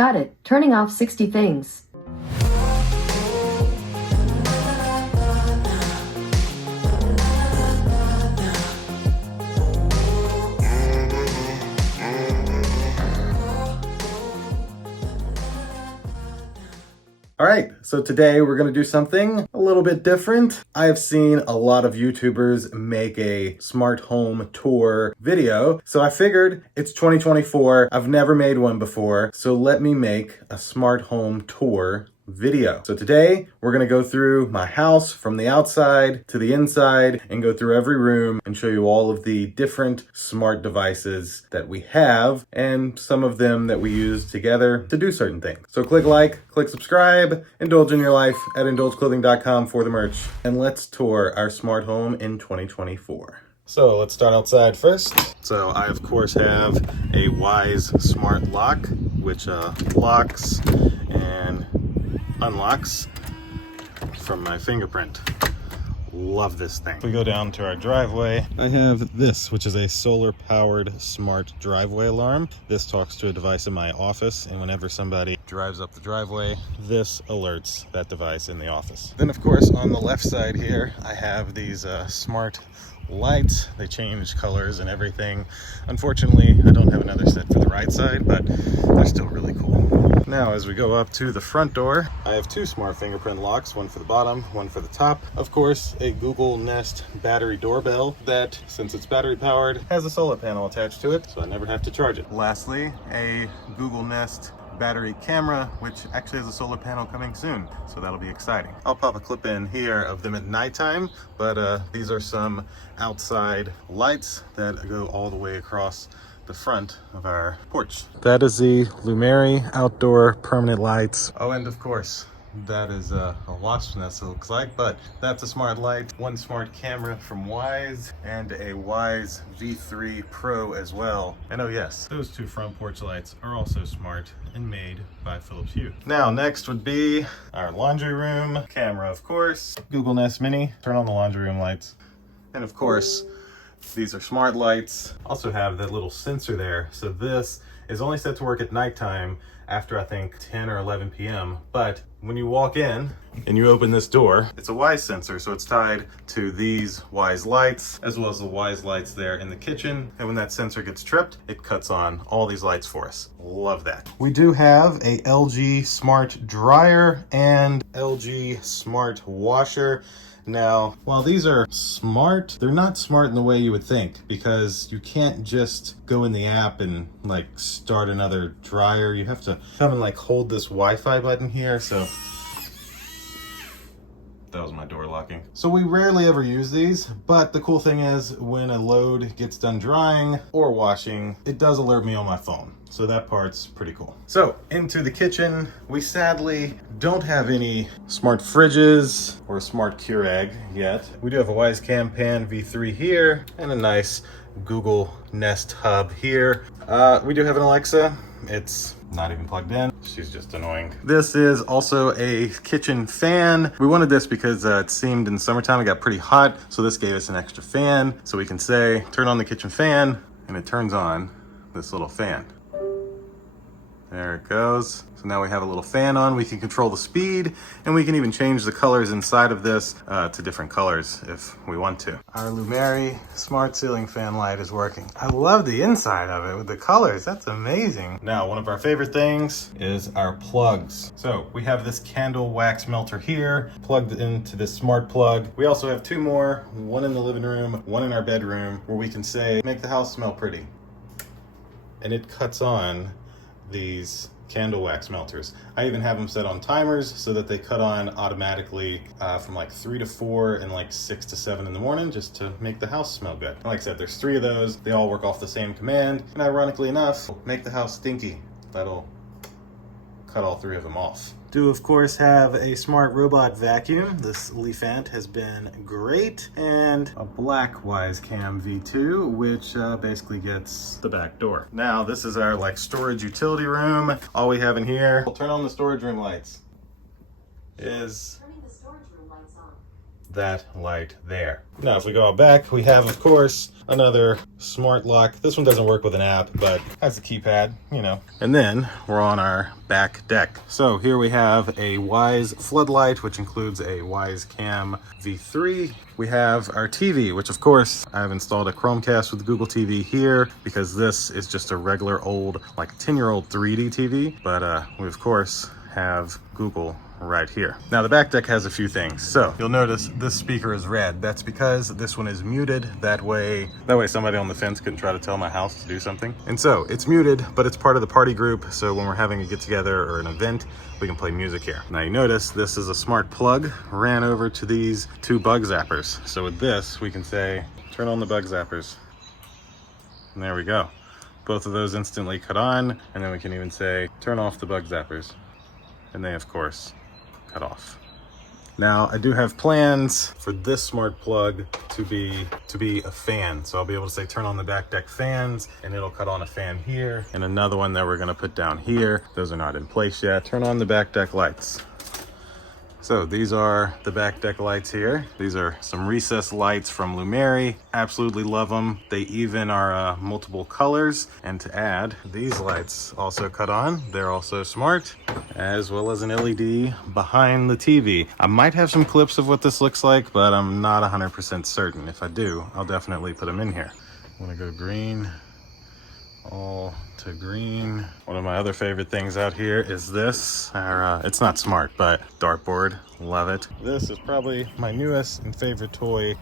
Got it. Turning off 60 things. All right, so today we're gonna do something a little bit different. I have seen a lot of YouTubers make a smart home tour video, so I figured it's 2024. I've never made one before, so let me make a smart home tour video. So today we're gonna go through my house from the outside to the inside and go through every room and show you all of the different smart devices that we have and some of them that we use together to do certain things. So click like, click subscribe, indulge in your life at indulgeclothing.com for the merch, and let's tour our smart home in 2024. So let's start outside first. So I of course have a Wise smart lock, which locks and unlocks from my fingerprint. Love this thing. If we go down to our driveway, I have this, which is a solar powered smart driveway alarm. This talks to a device in my office, and whenever somebody drives up the driveway, this alerts that device in the office. Then of course on the left side here, I have these smart lights. They change colors and everything. Unfortunately, I don't have another set for the right side, but they're still really cool. Now, as we go up to the front door, I have two smart fingerprint locks, one for the bottom, one for the top. Of course, a Google Nest battery doorbell that, since it's battery powered, has a solar panel attached to it, so I never have to charge it. Lastly, a Google Nest battery camera, which actually has a solar panel coming soon, so that'll be exciting. I'll pop a clip in here of them at nighttime, but these are some outside lights that go all the way across the front of our porch. That is the Lumeri outdoor permanent lights. Oh, and of course, that is a wasp's nest, it looks like, but that's a smart light. One smart camera from Wise and a Wise V3 Pro as well. And oh yes, those two front porch lights are also smart and made by Philips Hue. Now next would be our laundry room camera, of course. Google Nest Mini, turn on the laundry room lights. And of course, these are smart lights. Also have that little sensor there. So this is only set to work at nighttime after I think 10 or 11 p.m. But when you walk in and you open this door, it's a Wise sensor. So it's tied to these Wise lights as well as the Wise lights there in the kitchen. And when that sensor gets tripped, it cuts on all these lights for us. Love that. We do have a LG smart dryer and LG smart washer. Now, while these are smart, they're not smart in the way you would think, because you can't just go in the app and like start another dryer. You have to come and like hold this Wi-Fi button here. So that was my door locking. So we rarely ever use these, but the cool thing is when a load gets done drying or washing, it does alert me on my phone. So that part's pretty cool. So into the kitchen, we sadly don't have any smart fridges or smart Keurig yet. We do have a Wise Cam Pan V3 here and a nice Google Nest Hub here. We do have an Alexa. It's not even plugged in. She's just annoying. This is also a kitchen fan. We wanted this because it seemed in summertime it got pretty hot. So this gave us an extra fan. So we can say, turn on the kitchen fan, and it turns on this little fan. There it goes. So now we have a little fan on. We can control the speed, and we can even change the colors inside of this to different colors if we want to. Our Lumeri smart ceiling fan light is working. I love the inside of it with the colors. That's amazing. Now, one of our favorite things is our plugs. So we have this candle wax melter here plugged into this smart plug. We also have two more, one in the living room, one in our bedroom, where we can say, make the house smell pretty. And it cuts on these candle wax melters. I even have them set on timers so that they cut on automatically from like 3 to 4 and like 6 to 7 in the morning, just to make the house smell good. And like I said, there's 3 of those. They all work off the same command. And ironically enough, make the house stinky. That'll cut all 3 of them off. Do of course have a smart robot vacuum. This Leafant has been great, and a black Wise Cam V2, which basically gets the back door. Now this is our like storage utility room. All we have in here, we'll turn on the storage room lights, is Turning the storage room lights on. that light there. Now, if we go back, we have, of course, another smart lock. This one doesn't work with an app, but has a keypad, you know. And then we're on our back deck. So here we have a Wise floodlight, which includes a Wise Cam V3. We have our TV, which of course I've installed a Chromecast with Google TV here because this is just a regular old, like 10-year-old 3D TV. But we of course have Google right here. Now the back deck has a few things. So you'll notice this speaker is red. That's because this one is muted. That way somebody on the fence couldn't try to tell my house to do something. And so it's muted, but it's part of the party group. So when we're having a get together or an event, we can play music here. Now you notice this is a smart plug, ran over to these two bug zappers. So with this, we can say, turn on the bug zappers. And there we go. Both of those instantly cut on. And then we can even say, turn off the bug zappers. And they, of course, cut off. Now, I do have plans for this smart plug to be a fan. So I'll be able to say, turn on the back deck fans, and it'll cut on a fan here. And another one that we're gonna put down here. Those are not in place yet. Turn on the back deck lights. So these are the back deck lights here. These are some recessed lights from Lumeri. Absolutely love them. They even are multiple colors. And to add, these lights also cut on. They're also smart, as well as an LED behind the TV. I might have some clips of what this looks like, but I'm not 100% certain. If I do, I'll definitely put them in here. I'm gonna go green. All to green. One of my other favorite things out here is this. It's not smart, but dartboard. Love it. This is probably my newest and favorite toy,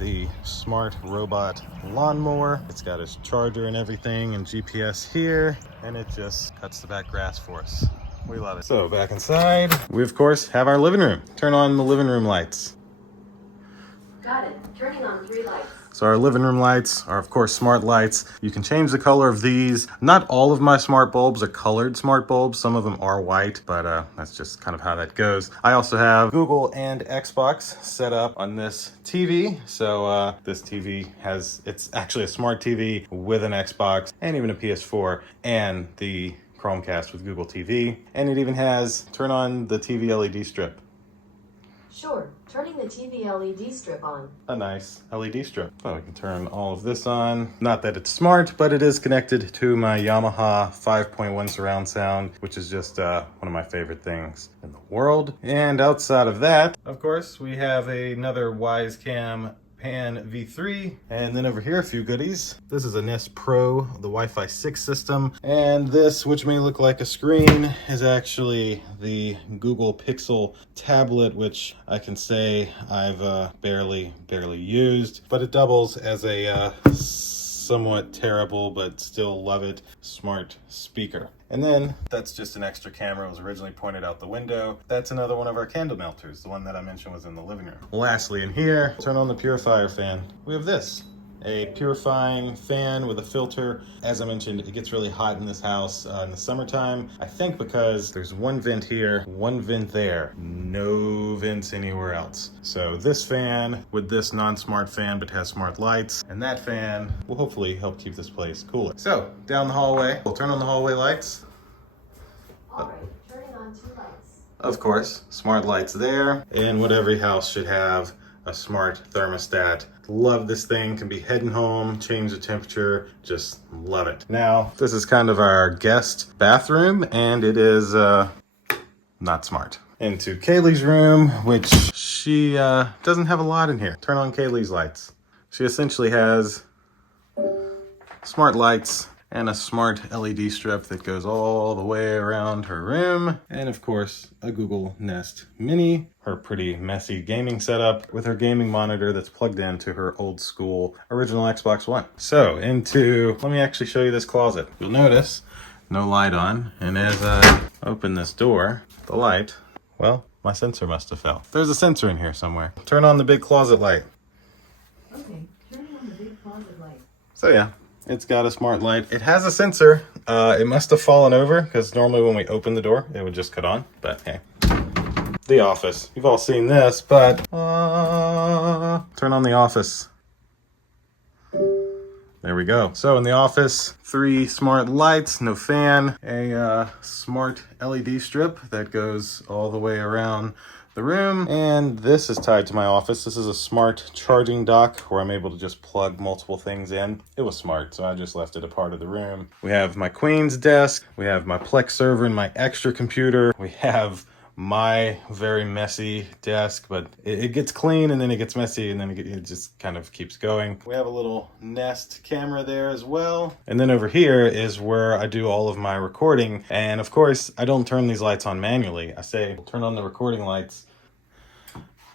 the smart robot lawnmower. It's got its charger and everything and GPS here, and it just cuts the back grass for us. We love it. So back inside, we of course have our living room. Turn on the living room lights. Got it. Turning on 3 lights. So our living room lights are of course smart lights. You can change the color of these. Not all of my smart bulbs are colored smart bulbs. Some of them are white, but that's just kind of how that goes. I also have Google and Xbox set up on this TV. So this TV it's actually a smart TV with an Xbox and even a PS4 and the Chromecast with Google TV. And it even has turn on the TV LED strip. Sure. Turning the TV LED strip on. A nice LED strip. So we can turn all of this on. Not that it's smart, but it is connected to my Yamaha 5.1 surround sound, which is just one of my favorite things in the world. And outside of that, of course, we have another Wise Cam Pan V3, and then over here a few goodies. This is a Nest Pro, the Wi-Fi 6 system, and this, which may look like a screen, is actually the Google Pixel tablet, which I can say I've barely used, but it doubles as a somewhat terrible but still love it smart speaker. And then that's just an extra camera. It was originally pointed out the window. That's another one of our candle melters. The one that I mentioned was in the living room. Lastly, in here, turn on the purifier fan. We have this, a purifying fan with a filter. As I mentioned, it gets really hot in this house in the summertime. I think because there's one vent here, one vent there, no vents anywhere else. So this fan with this non-smart fan but has smart lights, and that fan will hopefully help keep this place cooler. So down the hallway, we'll turn on the hallway lights. All right, turning on 2 lights. Of course, smart lights there, and what every house should have, a smart thermostat. Love this thing, can be heading home, change the temperature, just love it. Now, this is kind of our guest bathroom, and it is not smart. Into Kaylee's room, which she doesn't have a lot in here. Turn on Kaylee's lights. She essentially has smart lights and a smart LED strip that goes all the way around her room. And of course, a Google Nest Mini, her pretty messy gaming setup with her gaming monitor that's plugged into her old school original Xbox One. So let me actually show you this closet. You'll notice no light on. And as I open this door, the light, well, my sensor must have fell. There's a sensor in here somewhere. Turn on the big closet light. Okay, turning on the big closet light. So yeah. It's got a smart light. It has a sensor. It must have fallen over because normally when we open the door, it would just cut on. But hey, The Office. You've all seen this, but turn on The Office. There we go. So in The Office, 3 smart lights, no fan, a smart LED strip that goes all the way around the room. And this is tied to my office. This is a smart charging dock where I'm able to just plug multiple things in. It was smart, so I just left it a part of the room. We have my queen's desk. We have my Plex server and my extra computer. We have my very messy desk, but it gets clean and then it gets messy and then it just kind of keeps going. We have a little Nest camera there as well. And then over here is where I do all of my recording. And of course, I don't turn these lights on manually. I say, turn on the recording lights.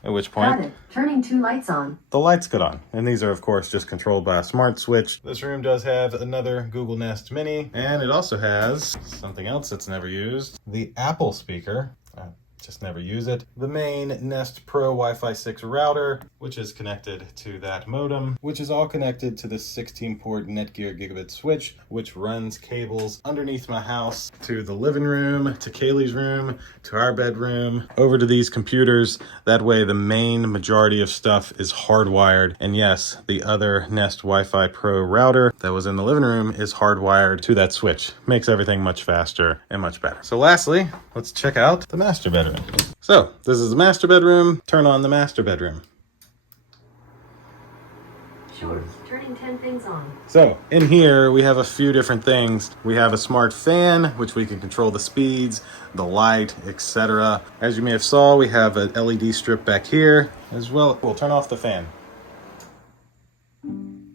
At which point, Got it. Turning 2 lights on. the lights get on. And these are, of course, just controlled by a smart switch. This room does have another Google Nest Mini, and it also has something else that's never used, the Apple speaker. Just never use it. The main Nest Pro Wi-Fi 6 router, which is connected to that modem, which is all connected to this 16-port Netgear gigabit switch, which runs cables underneath my house to the living room, to Kaylee's room, to our bedroom, over to these computers. That way the main majority of stuff is hardwired. And yes, the other Nest Wi-Fi Pro router that was in the living room is hardwired to that switch. Makes everything much faster and much better. So lastly, let's check out the master bedroom. So this is the master bedroom. Turn on the master bedroom. Sure. Turning 10 things on. So in here we have a few different things. We have a smart fan, which we can control the speeds, the light, etc. As you may have saw, we have an LED strip back here as well. We'll turn off the fan.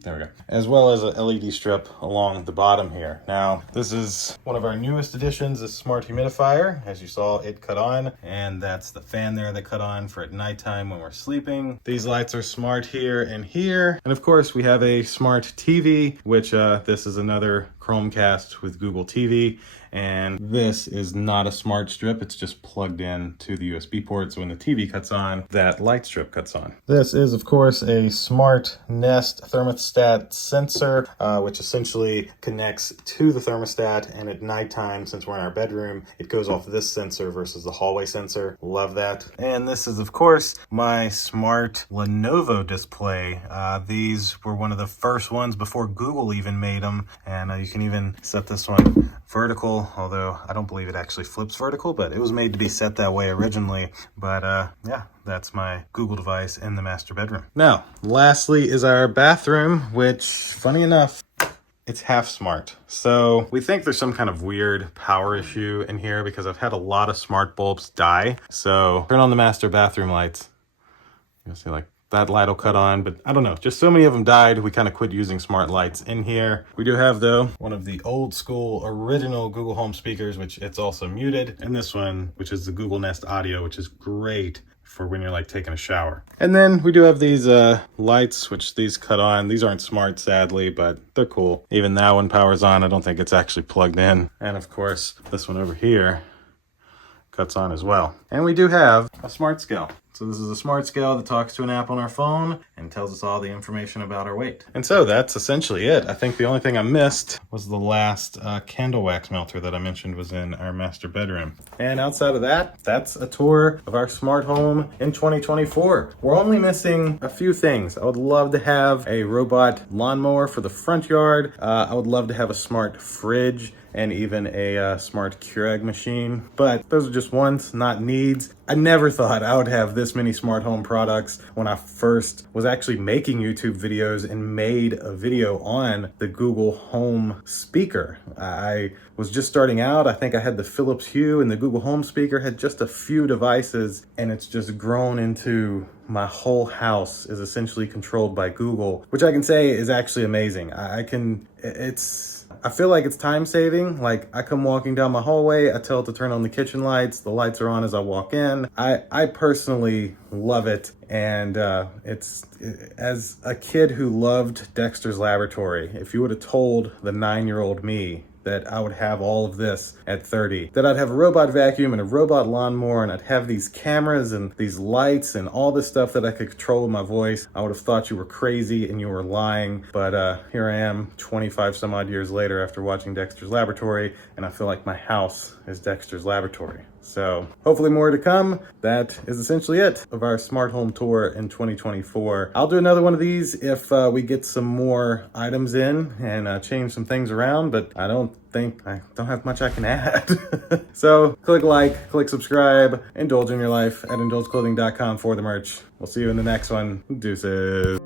There we go. As well as a LED strip along the bottom here. Now, this is one of our newest additions, this smart humidifier. As you saw, it cut on, and that's the fan there that cut on for at nighttime when we're sleeping. These lights are smart here and here. And of course, we have a smart TV, which this is another Chromecast with Google TV. And this is not a smart strip, it's just plugged in to the USB port, so when the TV cuts on, that light strip cuts on. This is, of course, a smart Nest thermostat sensor, which essentially connects to the thermostat, and at nighttime, since we're in our bedroom, it goes off this sensor versus the hallway sensor. Love that. And this is, of course, my smart Lenovo display. These were one of the first ones before Google even made them, and you can even set this one vertical, although I don't believe it actually flips vertical, but it was made to be set that way originally. But yeah, that's my Google device in the master bedroom. Now, lastly is our bathroom, which, funny enough, it's half smart. So we think there's some kind of weird power issue in here because I've had a lot of smart bulbs die. So turn on the master bathroom lights. You'll see like that light will cut on, but I don't know, just so many of them died, we kind of quit using smart lights in here. We do have, though, one of the old school original Google Home speakers, which it's also muted, and this one, which is the Google Nest Audio, which is great for when you're like taking a shower. And then we do have these lights, which these cut on. These aren't smart, sadly, but they're cool. Even that one powers on. I don't think it's actually plugged in. And of course, this one over here cuts on as well. And we do have a smart scale. So this is a smart scale that talks to an app on our phone and tells us all the information about our weight. And so that's essentially it. I think the only thing I missed was the last candle wax melter that I mentioned was in our master bedroom. And outside of that, that's a tour of our smart home in 2024. We're only missing a few things. I would love to have a robot lawnmower for the front yard. I would love to have a smart fridge and even a smart Keurig machine. But those are just wants, not needs. I never thought I would have this many smart home products when I first was actually making YouTube videos and made a video on the Google Home speaker. I was just starting out. I think I had the Philips Hue, and the Google Home speaker had just a few devices, and it's just grown into my whole house is essentially controlled by Google, which I can say is actually amazing. I feel like it's time saving. Like, I come walking down my hallway, I tell it to turn on the kitchen lights, the lights are on as I walk in. I personally love it. And as a kid who loved Dexter's Laboratory, if you would have told the 9-year-old me that I would have all of this at 30, that I'd have a robot vacuum and a robot lawnmower, and I'd have these cameras and these lights and all this stuff that I could control with my voice, I would have thought you were crazy and you were lying. But here I am 25 some odd years later after watching Dexter's Laboratory, and I feel like my house is Dexter's Laboratory. So hopefully more to come. That is essentially it of our smart home tour in 2024. I'll do another one of these if we get some more items in and change some things around, but I don't don't have much I can add. So click like, click subscribe, indulge in your life at indulgeclothing.com for the merch. We'll see you in the next one. Deuces.